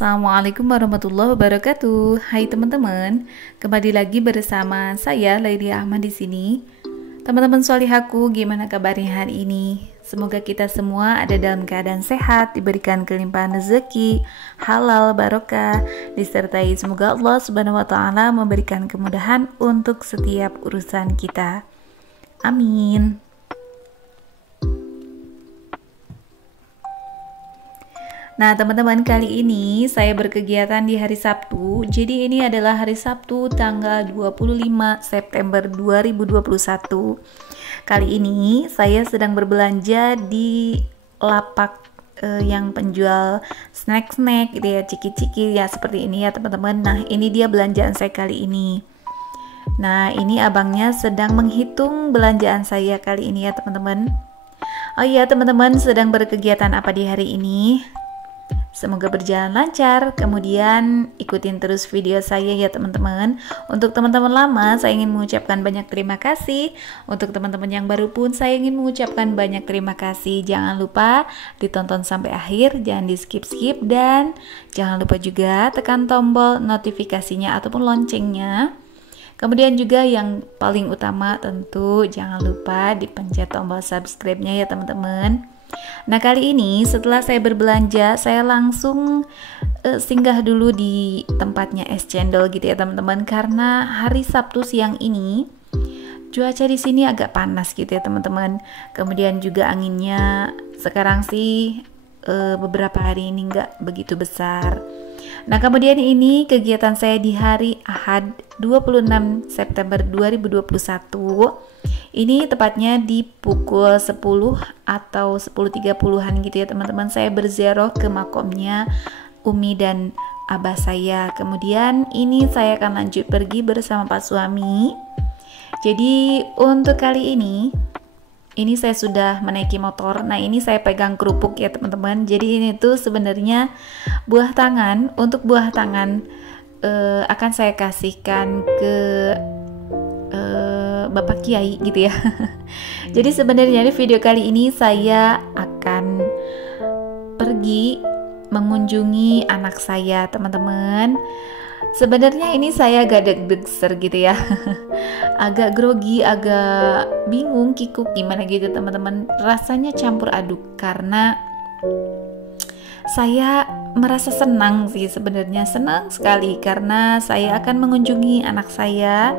Assalamualaikum warahmatullahi wabarakatuh. Hai teman-teman, kembali lagi bersama saya Laili Ahmad di sini. Teman-teman sholihaku, gimana kabarnya hari ini? Semoga kita semua ada dalam keadaan sehat, diberikan kelimpahan rezeki, halal, barokah, disertai semoga Allah Subhanahu wa taala memberikan kemudahan untuk setiap urusan kita. Amin. Nah teman-teman, kali ini saya berkegiatan di hari Sabtu. Jadi ini adalah hari Sabtu tanggal 25 September 2021. Kali ini saya sedang berbelanja di lapak yang penjual snack-snack gitu ya, ciki-ciki ya, seperti ini ya teman-teman. Nah ini dia belanjaan saya kali ini. Nah ini abangnya sedang menghitung belanjaan saya kali ini ya teman-teman. Oh iya teman-teman, sedang berkegiatan apa di hari ini? Semoga berjalan lancar, kemudian ikutin terus video saya ya teman-teman. Untuk teman-teman lama, saya ingin mengucapkan banyak terima kasih. Untuk teman-teman yang baru pun, saya ingin mengucapkan banyak terima kasih. Jangan lupa ditonton sampai akhir, jangan di skip-skip, dan jangan lupa juga tekan tombol notifikasinya ataupun loncengnya. Kemudian juga yang paling utama tentu jangan lupa dipencet tombol subscribe-nya ya teman-teman. Nah kali ini setelah saya berbelanja, saya langsung singgah dulu di tempatnya es cendol gitu ya teman-teman, karena hari Sabtu siang ini cuaca di sini agak panas gitu ya teman-teman. Kemudian juga anginnya sekarang sih beberapa hari ini nggak begitu besar. Nah kemudian ini kegiatan saya di hari Ahad 26 September 2021. Ini tepatnya di pukul 10 atau 10.30-an gitu ya teman-teman. Saya berziarah ke makomnya Umi dan Abah saya. Kemudian ini saya akan lanjut pergi bersama Pak suami. Jadi untuk kali ini saya sudah menaiki motor. Nah ini saya pegang kerupuk ya teman-teman. Jadi ini tuh sebenarnya buah tangan. Untuk buah tangan akan saya kasihkan ke Bapak Kiai gitu ya. Jadi sebenarnya di video kali ini saya akan pergi mengunjungi anak saya teman-teman. Sebenarnya ini saya agak deg-deger gitu ya. Agak grogi, agak bingung, kikuk gimana gitu teman-teman. Rasanya campur aduk karena saya merasa senang sih sebenarnya, senang sekali karena saya akan mengunjungi anak saya.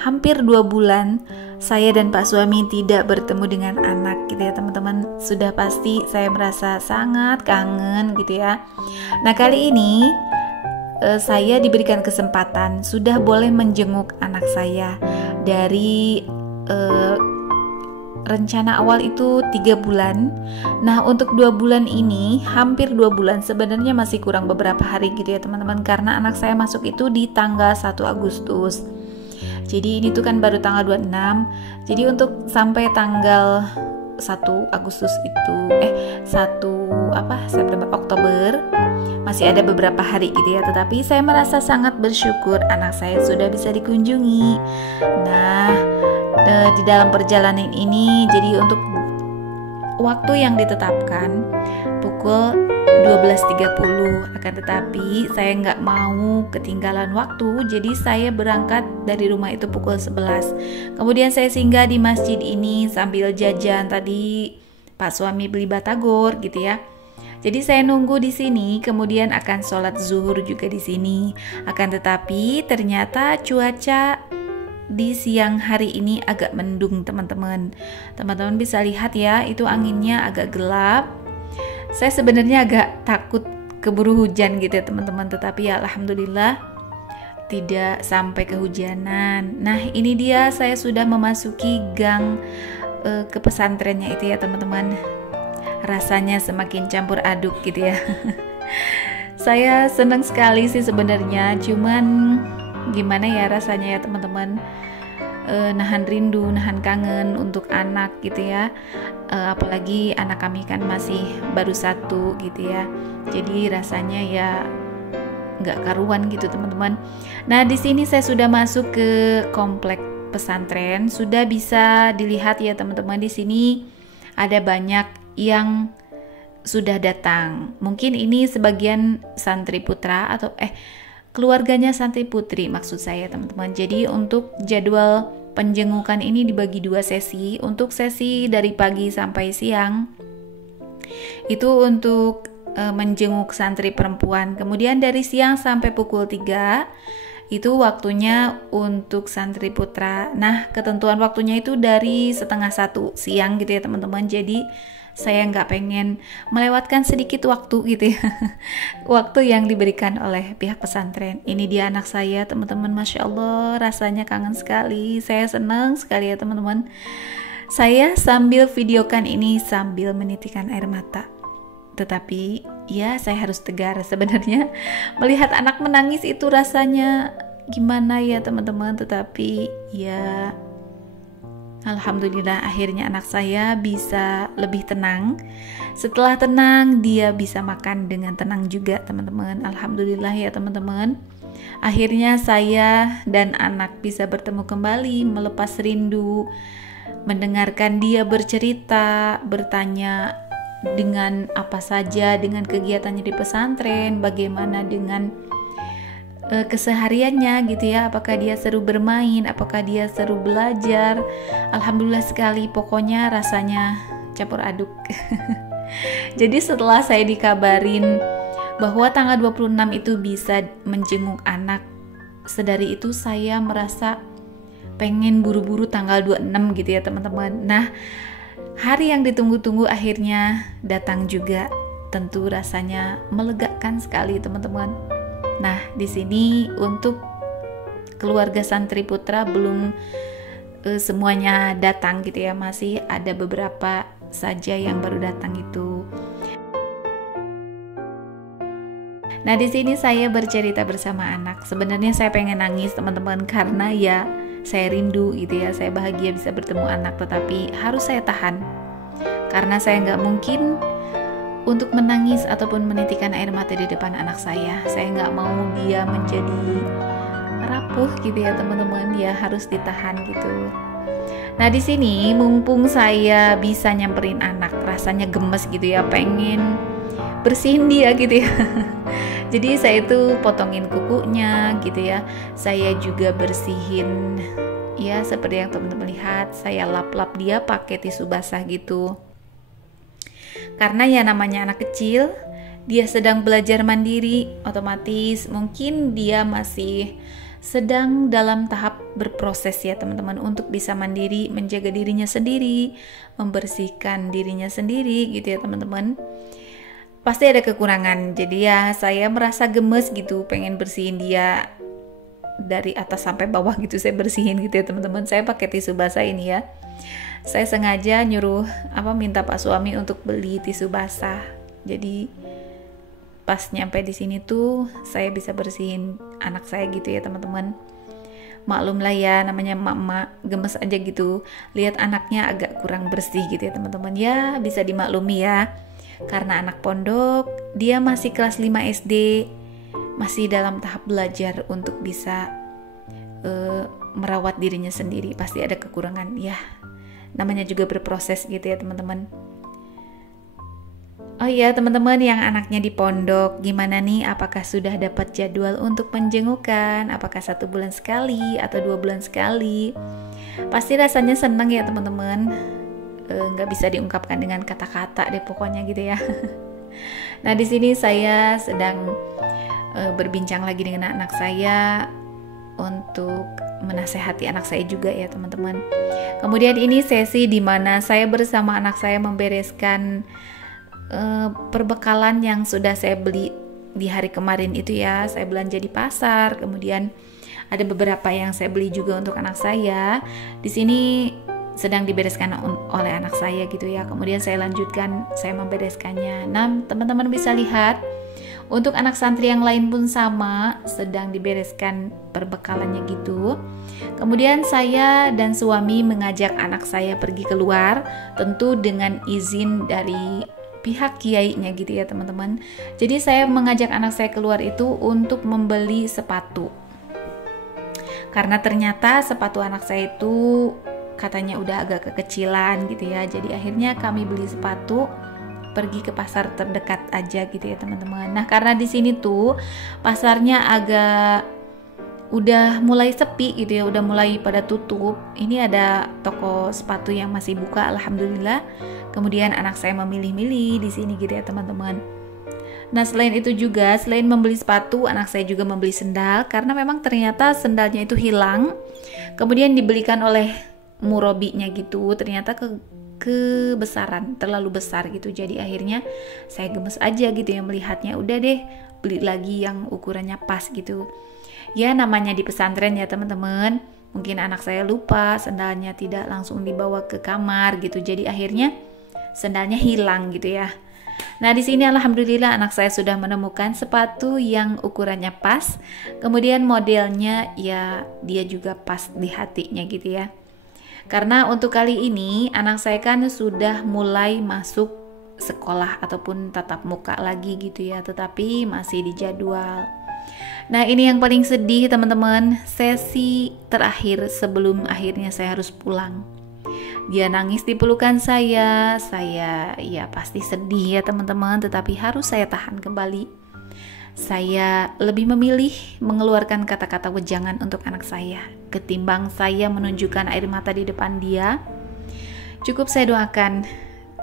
Hampir 2 bulan saya dan Pak suami tidak bertemu dengan anak gitu ya teman-teman. Sudah pasti saya merasa sangat kangen gitu ya. Nah kali ini saya diberikan kesempatan sudah boleh menjenguk anak saya. Dari rencana awal itu 3 bulan. Nah untuk 2 bulan ini, hampir 2 bulan, sebenarnya masih kurang beberapa hari gitu ya teman-teman, karena anak saya masuk itu di tanggal 1 Agustus. Jadi ini tuh kan baru tanggal 26. Jadi untuk sampai tanggal 1 Agustus itu September Oktober masih ada beberapa hari gitu ya. Tetapi saya merasa sangat bersyukur anak saya sudah bisa dikunjungi. Nah di dalam perjalanan ini, jadi untuk waktu yang ditetapkan pukul 12.30, akan tetapi saya nggak mau ketinggalan waktu, jadi saya berangkat dari rumah itu pukul 11. Kemudian saya singgah di masjid ini sambil jajan, tadi Pak suami beli batagor gitu ya. Jadi saya nunggu di sini, kemudian akan sholat zuhur juga di sini. Akan tetapi ternyata cuaca di siang hari ini agak mendung teman-teman. Teman-teman bisa lihat ya, itu anginnya agak gelap. Saya sebenarnya agak takut keburu hujan gitu ya teman-teman, tetapi ya alhamdulillah tidak sampai kehujanan. Nah ini dia, saya sudah memasuki gang ke pesantrennya itu ya teman-teman. Rasanya semakin campur aduk gitu ya. Saya senang sekali sih sebenarnya, cuman gimana ya rasanya ya teman-teman, nahan rindu, nahan kangen untuk anak gitu ya. Apalagi anak kami kan masih baru 1 gitu ya. Jadi rasanya ya nggak karuan gitu teman-teman. Nah di sini saya sudah masuk ke komplek pesantren. Sudah bisa dilihat ya teman-teman, di sini ada banyak yang sudah datang. Mungkin ini sebagian santri putra atau keluarganya santri putri maksud saya teman-teman. Jadi untuk jadwal penjengukan ini dibagi 2 sesi. Untuk sesi dari pagi sampai siang itu untuk menjenguk santri perempuan. Kemudian dari siang sampai pukul 3 itu waktunya untuk santri putra. Nah, ketentuan waktunya itu dari 12:30 siang gitu ya teman-teman. Jadi saya nggak pengen melewatkan sedikit waktu gitu ya. Waktu yang diberikan oleh pihak pesantren. Ini dia anak saya teman-teman, Masya Allah, rasanya kangen sekali. Saya senang sekali ya teman-teman. Saya sambil videokan ini sambil menitikkan air mata. Tetapi ya saya harus tegar, sebenarnya melihat anak menangis itu rasanya gimana ya teman-teman. Tetapi ya alhamdulillah akhirnya anak saya bisa lebih tenang. Setelah tenang dia bisa makan dengan tenang juga teman-teman. Alhamdulillah ya teman-teman. Akhirnya saya dan anak bisa bertemu kembali, melepas rindu, mendengarkan dia bercerita, bertanya dengan apa saja, dengan kegiatannya di pesantren, bagaimana dengan kesehariannya gitu ya, apakah dia seru bermain, apakah dia seru belajar. Alhamdulillah sekali, pokoknya rasanya campur aduk. Jadi setelah saya dikabarin bahwa tanggal 26 itu bisa menjenguk anak, sedari itu saya merasa pengen buru-buru tanggal 26 gitu ya teman-teman. Nah, hari yang ditunggu-tunggu akhirnya datang juga. Tentu rasanya melegakan sekali teman-teman. Nah, di sini untuk keluarga santri putra belum semuanya datang gitu ya. Masih ada beberapa saja yang baru datang itu. Nah, di sini saya bercerita bersama anak. Sebenarnya saya pengen nangis teman-teman karena ya saya rindu gitu ya, saya bahagia bisa bertemu anak, tetapi harus saya tahan karena saya nggak mungkin untuk menangis ataupun menitikkan air mata di depan anak saya. Saya nggak mau dia menjadi rapuh gitu ya teman-teman, ya harus ditahan gitu. Nah, di sini mumpung saya bisa nyamperin anak, rasanya gemes gitu ya, pengen bersihin dia gitu ya. Jadi saya itu potongin kukunya gitu ya. Saya juga bersihin ya seperti yang teman-teman lihat. Saya lap-lap dia pakai tisu basah gitu. Karena ya namanya anak kecil, dia sedang belajar mandiri, otomatis mungkin dia masih sedang dalam tahap berproses ya teman-teman untuk bisa mandiri, menjaga dirinya sendiri, membersihkan dirinya sendiri gitu ya teman-teman. Pasti ada kekurangan, jadi ya saya merasa gemes gitu, pengen bersihin dia dari atas sampai bawah gitu, saya bersihin gitu ya teman-teman. Saya pakai tisu basah ini ya. Saya sengaja nyuruh minta Pak suami untuk beli tisu basah. Jadi pas nyampe di sini tuh saya bisa bersihin anak saya gitu ya teman-teman. Maklum lah ya, namanya emak-emak gemes aja gitu. Lihat anaknya agak kurang bersih gitu ya teman-teman. Ya bisa dimaklumi ya. Karena anak pondok, dia masih kelas 5 SD, masih dalam tahap belajar untuk bisa merawat dirinya sendiri. Pasti ada kekurangan ya, namanya juga berproses gitu ya teman-teman. Oh iya teman-teman yang anaknya di pondok, gimana nih, apakah sudah dapat jadwal untuk penjengukan? Apakah 1 bulan sekali atau 2 bulan sekali? Pasti rasanya senang ya teman-teman. Nggak bisa diungkapkan dengan kata-kata deh pokoknya gitu ya. Nah, di sini saya sedang berbincang lagi dengan anak saya untuk menasehati anak saya juga ya teman-teman. Kemudian ini sesi di mana saya bersama anak saya membereskan perbekalan yang sudah saya beli di hari kemarin itu ya. Saya belanja di pasar, kemudian ada beberapa yang saya beli juga untuk anak saya. Di sini sedang dibereskan oleh anak saya gitu ya. Kemudian saya lanjutkan, saya membereskannya. Nah, teman-teman bisa lihat untuk anak santri yang lain pun sama, sedang dibereskan perbekalannya gitu. Kemudian saya dan suami mengajak anak saya pergi keluar, tentu dengan izin dari pihak kiainya gitu ya teman-teman. Jadi saya mengajak anak saya keluar itu untuk membeli sepatu. Karena ternyata sepatu anak saya itu katanya udah agak kekecilan gitu ya. Jadi akhirnya kami beli sepatu pergi ke pasar terdekat aja gitu ya teman-teman. Nah karena di sini tuh pasarnya agak udah mulai sepi gitu ya, udah mulai pada tutup. Ini ada toko sepatu yang masih buka, alhamdulillah. Kemudian anak saya memilih-milih di sini gitu ya teman-teman. Nah selain itu juga, selain membeli sepatu, anak saya juga membeli sendal karena memang ternyata sendalnya itu hilang. Kemudian dibelikan oleh murobinya gitu, ternyata kebesaran, terlalu besar gitu. Jadi akhirnya saya gemes aja gitu ya melihatnya. Udah deh, beli lagi yang ukurannya pas gitu. Ya namanya di pesantren ya teman-teman. Mungkin anak saya lupa, sendalnya tidak langsung dibawa ke kamar gitu. Jadi akhirnya sendalnya hilang gitu ya. Nah di sini alhamdulillah anak saya sudah menemukan sepatu yang ukurannya pas, kemudian modelnya ya dia juga pas di hatinya gitu ya. Karena untuk kali ini anak saya kan sudah mulai masuk sekolah ataupun tatap muka lagi gitu ya, tetapi masih di jadwal. Nah ini yang paling sedih teman-teman, sesi terakhir sebelum akhirnya saya harus pulang. Dia nangis di pelukan saya ya pasti sedih ya teman-teman, tetapi harus saya tahan kembali. Saya lebih memilih mengeluarkan kata-kata wejangan untuk anak saya ketimbang saya menunjukkan air mata di depan dia. Cukup saya doakan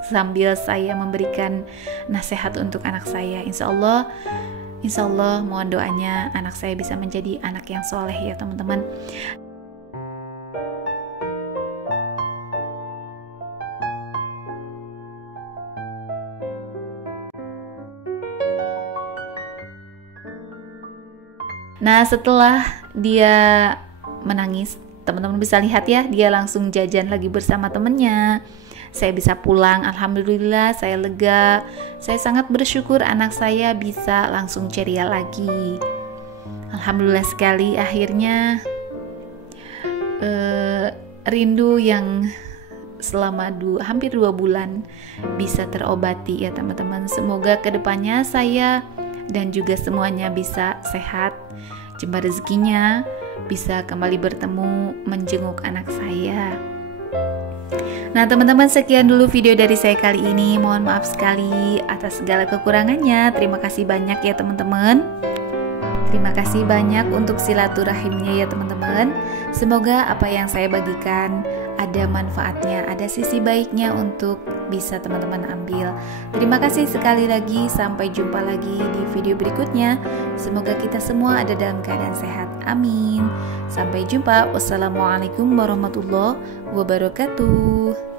sambil saya memberikan nasihat untuk anak saya. Insya Allah mohon doanya anak saya bisa menjadi anak yang soleh ya teman-teman. Nah setelah dia menangis, teman-teman bisa lihat ya, dia langsung jajan lagi bersama temennya. Saya bisa pulang, alhamdulillah saya lega. Saya sangat bersyukur anak saya bisa langsung ceria lagi. Alhamdulillah sekali, akhirnya rindu yang selama hampir 2 bulan bisa terobati ya teman-teman. Semoga kedepannya saya dan juga semuanya bisa sehat, jembar rezekinya, bisa kembali bertemu, menjenguk anak saya. Nah teman-teman, sekian dulu video dari saya kali ini. Mohon maaf sekali atas segala kekurangannya. Terima kasih banyak ya teman-teman. Terima kasih banyak untuk silaturahimnya ya teman-teman. Semoga apa yang saya bagikan ada manfaatnya, ada sisi baiknya untuk bisa teman-teman ambil. Terima kasih sekali lagi, sampai jumpa lagi di video berikutnya. Semoga kita semua ada dalam keadaan sehat, amin. Sampai jumpa, wassalamualaikum warahmatullahi wabarakatuh.